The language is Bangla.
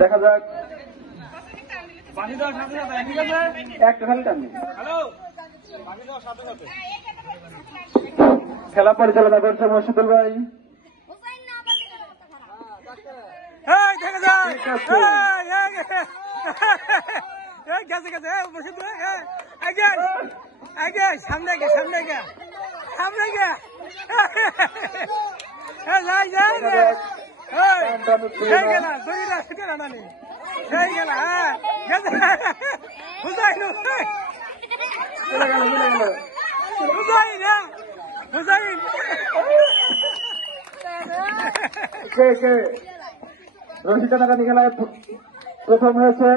দেখা যাক একটা খালি টান খেলা পরিচালনা করছে মশিদুল ভাই। সামনে গে সামনে গে সামনে গে সেই গেল দড়িটা শুকে রানি সেই গেল হুসাইন হুসাইন হুসাইন রশিদ টাকা খেলায় প্রথম হয়েছে